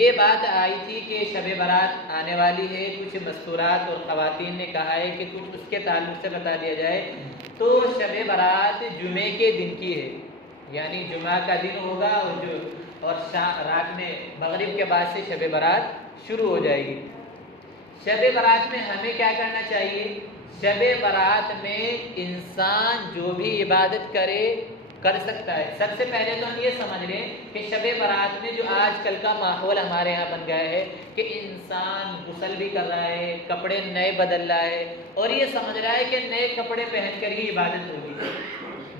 یہ بات آئی تھی کہ شب برات آنے والی ہے، کچھ مستورات اور خواتین نے کہا ہے کہ کچھ اس کے تعلق سے بتا دیا جائے۔ تو شب برات جمعے کے دن کی ہے، یعنی جمعہ کا دن ہوگا اور رات میں مغرب کے بعد سے شب برات شروع ہو جائے گی۔ شب برات میں ہمیں کیا کرنا چاہیے؟ شب برات میں انسان جو بھی عبادت کر سکتا ہے۔ سب سے پہلے تو ہم یہ سمجھ لیں کہ شب برات میں جو آج کل کا ماحول ہمارے ہاں بن گیا ہے کہ انسان غسل بھی کر رہا ہے، کپڑے نئے بدل رہا ہے اور یہ سمجھ رہا ہے کہ نئے کپڑے پہن کر ہی عبادت ہوگی۔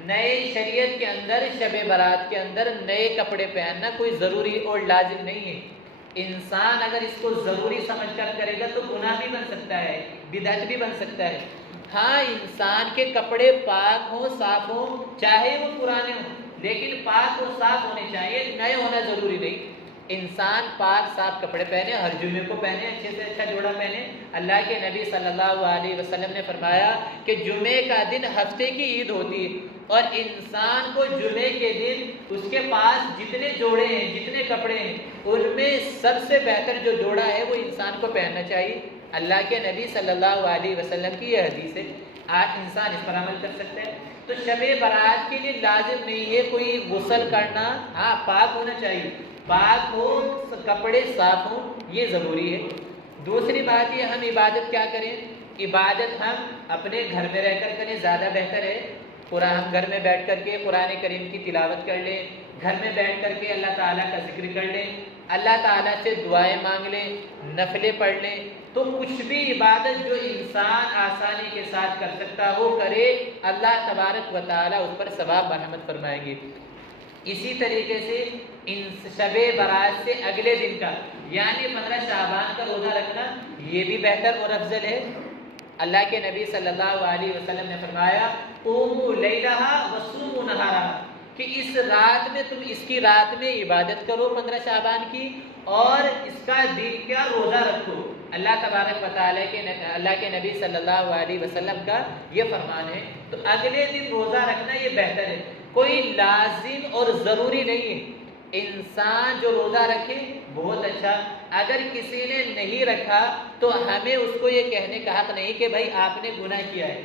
نئے شریعت کے اندر شب برات کے اندر نئے کپڑے پہننا کوئی ضروری اور لازم نہیں ہے۔ انسان اگر اس کو ضروری سمجھ کر کرے گا تو گناہ بھی بن سکتا ہے، بدعت بھی بن سکتا ہے۔ ہاں، انسان کے کپڑے پاک ہوں، صاف ہوں، چاہے وہ پرانے ہوں، لیکن پاک اور صاف ہونے چاہیے، نئے ہونا ضروری نہیں۔ انسان پاک صاف کپڑے پہنے، ہر جمعے کو پہنے، اچھے سے اچھا جوڑا پہنے۔ اللہ کے نبی صلی اللہ علیہ وسلم نے فرمایا کہ جمعے کا دن ہفتے کی عید ہوتی ہے اور انسان کو جمعے کے دن اس کے پاس جتنے جوڑے ہیں، جتنے کپڑے ہیں، ان میں سب سے بہتر جو جوڑا ہے وہ انسان کو پہننا چاہیے۔ اللہ کے نبی صلی اللہ علیہ وسلم کی یہ حدیث ہے، آج انسان اس پر عمل کر سکتے ہیں۔ تو شب برات کے لیے لازم نہیں ہے کوئی غسل کرنا، ہاں پاک ہونا چاہیے، پاک ہو، کپڑے صاف ہوں، یہ ضروری ہے۔ دوسری بات یہ، ہم عبادت کیا کریں؟ عبادت ہم اپنے گھر میں رہ کر کریں، زیادہ بہتر ہے۔ ہم گھر میں بیٹھ کر کے قرآن کریم کی تلاوت کر لیں، گھر میں بیٹھ کر کے اللہ تعالیٰ کا ذکر کر لیں، اللہ تعالیٰ سے دعائیں مانگ لیں، نفلیں پڑھ لیں۔ تو کچھ بھی عبادت جو انسان آسانی کے ساتھ کر سکتا ہو کرے، اللہ تبارک و تعالیٰ اس پر ثواب مرحمت فرمائیں گے۔ اسی طریقے سے ان شب برات سے اگلے دن کا یعنی 15 شعبان کا روزہ رکھنا یہ بھی بہتر اور افضل ہے۔ اللہ کے نبی صلی اللہ علیہ وسلم نے فرمایا قوموا لیلہا وصوموا نہارہا، کہ اس رات میں تم اس کی رات میں عبادت کرو 15 شعبان کی، اور اس کا دن کیا روزہ رکھو۔ اللہ تبارک و تعالیٰ اللہ کے نبی صلی اللہ علیہ وسلم کا یہ فرمان ہے۔ تو اگلے دن روزہ رکھنا یہ بہتر ہے، کوئی لازم اور ضروری نہیں ہے۔ انسان جو روزہ رکھے بہت اچھا، اگر کسی نے نہیں رکھا تو ہمیں اس کو یہ کہنے کا حق نہیں کہ بھائی آپ نے گناہ کیا ہے،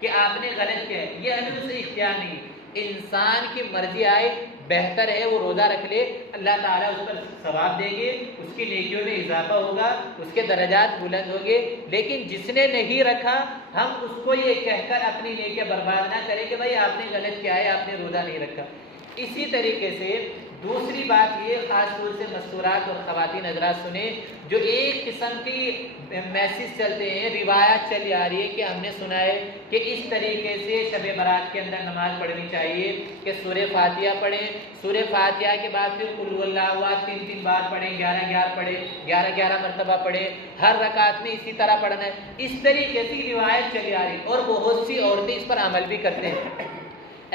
کہ آپ نے غلط کیا ہے، یہ ہمیں اسے اختیار نہیں۔ انسان کی مرضی آئے، بہتر ہے وہ روزہ رکھ لے، اللہ تعالیٰ اس پر ثواب دیں گے، اس کی نیکیوں میں اضافہ ہوگا، اس کے درجات بلند ہوں گے۔ لیکن جس نے نہیں رکھا، ہم اس کو یہ کہہ کر اپنی نیکیاں برباد نہ کریں کہ بھائی آپ نے غلط کیا ہے، آپ نے روزہ نہیں رکھا۔ اسی طریقے سے دوسری بات یہ، خاص طور سے مستورات اور خواتین حضرات سنیں، جو ایک قسم کی میسج چلتے ہیں، روایات چلی آ رہی ہے کہ ہم نے سنا ہے کہ اس طریقے سے شب برات کے اندر نماز پڑھنی چاہیے کہ سورہ فاتحہ پڑھیں، سورہ فاتحہ کے بعد پھر قل هو اللہ احد 3 بار پڑھیں، 11 پڑھیں، 11 مرتبہ پڑھیں، ہر رکعت میں اسی طرح پڑھنا ہے۔ اس طریقے کی روایت چلی آ رہی ہے اور بہت سی عورتیں اس پر عمل بھی کرتے ہیں۔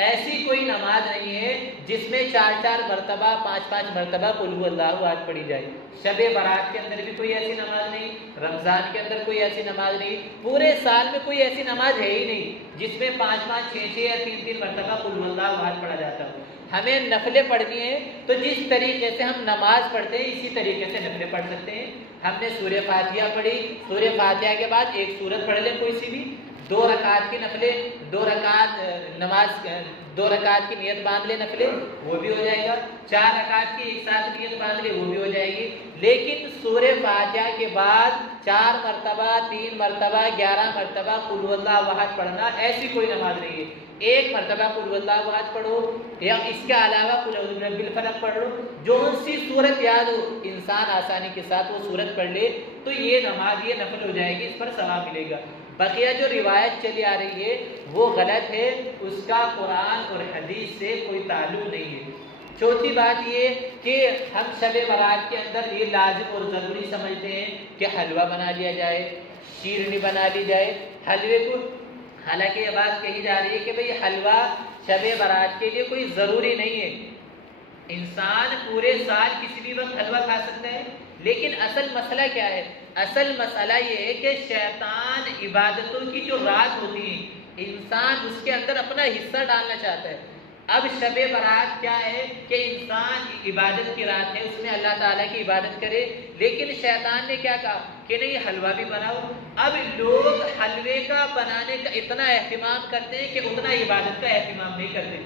ایسی کوئی نماز نہیں ہے جس میں 4 مرتبہ 5 مرتبہ قل هو اللہ احد پڑھی جائے۔ شب برات کے اندر بھی کوئی ایسی نماز نہیں، رمضان کے اندر کوئی ایسی نماز نہیں، پورے سال میں کوئی ایسی نماز ہے ہی نہیں جس میں 5 6 یا 3 مرتبہ قل هو اللہ احد پڑھا جاتا ہو۔ ہمیں نفلیں پڑھنی ہیں تو جس طریقے سے ہم نماز پڑھتے ہیں اسی طریقے سے نفلیں پڑھ سکتے ہیں۔ ہم نے سورہ فاتحہ پڑھی، سورہ فاتحہ کے بعد ایک سورت پڑھ لیں کوئی سی بھی، 2 رکعت کی نفلیں، 2 رکعت نماز 2 رکعت کی نیت باندھ لے نفلیں، وہ بھی ہو جائے گا۔ 4 رکعت کی ایک ساتھ نیت باندھ لے، وہ بھی ہو جائے گی۔ لیکن سورہ فاتحہ کے بعد 4 مرتبہ 3 مرتبہ 11 مرتبہ قل هو اللہ احد پڑھنا ایسی کوئی نماز نہیں ہے۔ 1 مرتبہ قل هو اللہ احد پڑھو یا اس کے علاوہ قل اعوذ برب الفلق پڑھ لو، جو سی صورت یاد ہو انسان آسانی کے ساتھ وہ صورت پڑھ لے تو یہ نماز یہ نفل ہو جائے گی، اس پر ثواب ملے گا۔ بقیہ جو روایت چلی آ رہی ہے وہ غلط ہے، اس کا قرآن اور حدیث سے کوئی تعلق نہیں ہے۔ چوتھی بات یہ کہ ہم شب برات کے اندر یہ لازم اور ضروری سمجھتے ہیں کہ حلوہ بنا لیا جائے، شیرنی بنا لی جائے۔ حلوے کو حالانکہ یہ بات کہی جا رہی ہے کہ بھئی حلوہ شب برات کے لیے کوئی ضروری نہیں ہے، انسان پورے سال کسی بھی وقت حلوہ کھا سکتا ہے۔ لیکن اصل مسئلہ کیا ہے؟ اصل مسئلہ یہ ہے کہ شیطان عبادتوں کی جو رات ہوتی ہے انسان اس کے اندر اپنا حصہ ڈالنا چاہتا ہے۔ اب شب برات کیا ہے کہ انسان عبادت کی رات ہے، اس میں اللہ تعالیٰ کی عبادت کرے، لیکن شیطان نے کیا کہا کہ نہیں حلوہ بھی بناؤ۔ اب لوگ حلوے کا بنانے کا اتنا اہتمام کرتے ہیں کہ اتنا عبادت کا اہتمام نہیں کرتے،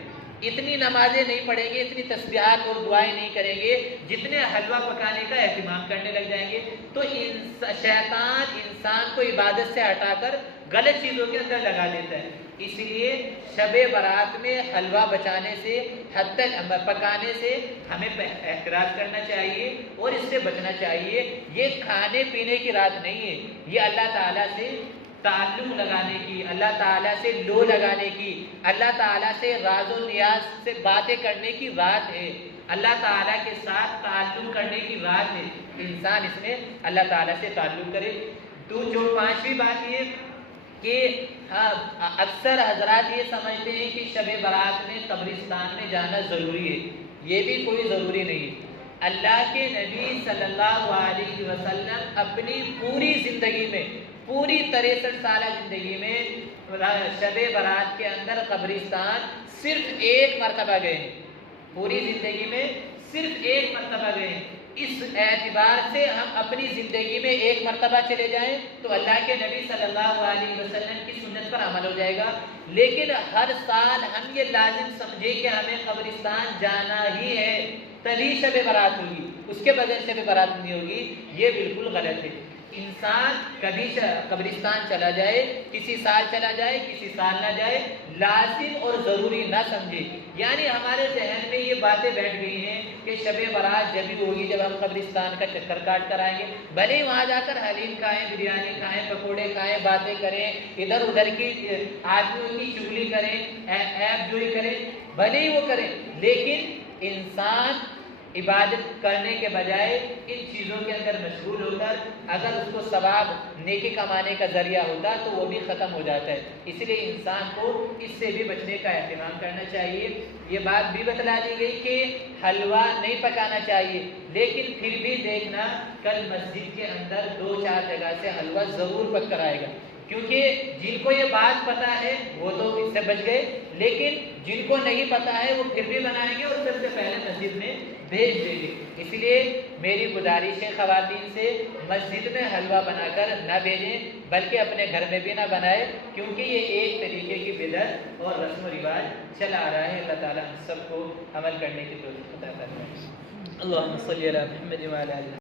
اتنی نمازیں نہیں پڑھیں گے، اتنی تسبیحات اور دعائیں نہیں کریں گے جتنے حلوہ پکانے کا اہتمام کرنے لگ جائیں گے۔ تو شیطان انسان کو عبادت سے ہٹا کر غلط چیزوں کے اندر لگا دیتا ہے۔ اس لیے شب برات میں حلوہ بچانے سے، حتی پکانے سے ہمیں احتراز کرنا چاہیے اور اس سے بچنا چاہیے۔ یہ کھانے پینے کی رات نہیں ہے، یہ اللہ تعالیٰ سے تعلق لگانے کی، اللہ تعالیٰ سے لو لگانے کی، اللہ تعالیٰ سے راز و نیاز سے باتیں کرنے کی رات ہے، اللہ تعالیٰ کے ساتھ تعلق کرنے کی رات ہے۔ انسان اس میں اللہ تعالیٰ سے تعلق کرے۔ تو جو پانچویں بات یہ کہ اکثر حضرات یہ سمجھتے ہیں کہ شب برات میں قبرستان میں جانا ضروری ہے، یہ بھی کوئی ضروری نہیں ہے۔ اللہ کے نبی صلی اللہ علیہ وسلم اپنی پوری زندگی میں، پوری 63 سالہ زندگی میں شب برات کے اندر قبرستان صرف ایک مرتبہ گئے ہیں، پوری زندگی میں صرف ایک مرتبہ گئے ہیں۔ اس اعتبار سے ہم اپنی زندگی میں ایک مرتبہ چلے جائیں تو اللہ کے نبی صلی اللہ علیہ وسلم کی سنت پر عمل ہو جائے گا، لیکن ہر سال ہم یہ لازم سمجھے کہ ہمیں قبرستان جانا ہی ہے تبھی شب برات ہوگی، اس کے بغیر شب برات نہیں ہوگی، یہ بالکل غلط ہے۔ انسان کبھی قبرستان چلا جائے، کسی سال چلا جائے، کسی سال نہ جائے، لازم اور ضروری نہ سمجھے۔ یعنی ہمارے ذہن میں یہ باتیں بیٹھ گئی ہیں کہ شب برات جب ہی ہوگی جب ہم قبرستان کا چکر کاٹ کر آئیں گے، بھلے ہی وہاں جا کر حلیم کھائیں، بریانی کھائیں، پکوڑے کھائیں، باتیں کریں، ادھر ادھر کی آدمیوں کی چگلی کریں، ایب جوئی کریں، بھلے ہی وہ کریں، لیکن انسان عبادت کرنے کے بجائے ان چیزوں کے اندر مشغول ہو کر اگر اس کو ثواب نیکی کمانے کا ذریعہ ہوتا تو وہ بھی ختم ہو جاتا ہے۔ اس لیے انسان کو اس سے بھی بچنے کا اہتمام کرنا چاہیے۔ یہ بات بھی بتلا دی گئی کہ حلوہ نہیں پکانا چاہیے، لیکن پھر بھی دیکھنا کل مسجد کے اندر 2-4 جگہ سے حلوہ ضرور پک کر آئے گا، کیونکہ جن کو یہ بات پتہ ہے وہ تو اس سے بچ گئے، لیکن جن کو نہیں پتہ ہے وہ پھر بھی بنائیں گے اور سب سے پہلے مسجد میں بھیج دیں گے۔ اس لیے میری گزارش ہے خواتین سے، مسجد میں حلوہ بنا کر نہ بھیجیں بلکہ اپنے گھر میں بھی نہ بنائے، کیونکہ یہ ایک طریقے کی بدعت اور رسم و رواج چلا آ رہا ہے۔ اللہ تعالیٰ ہم سب کو عمل کرنے کی توفیق عطا فرمائے۔ اللہم صلی علی محمد وعلی آلہ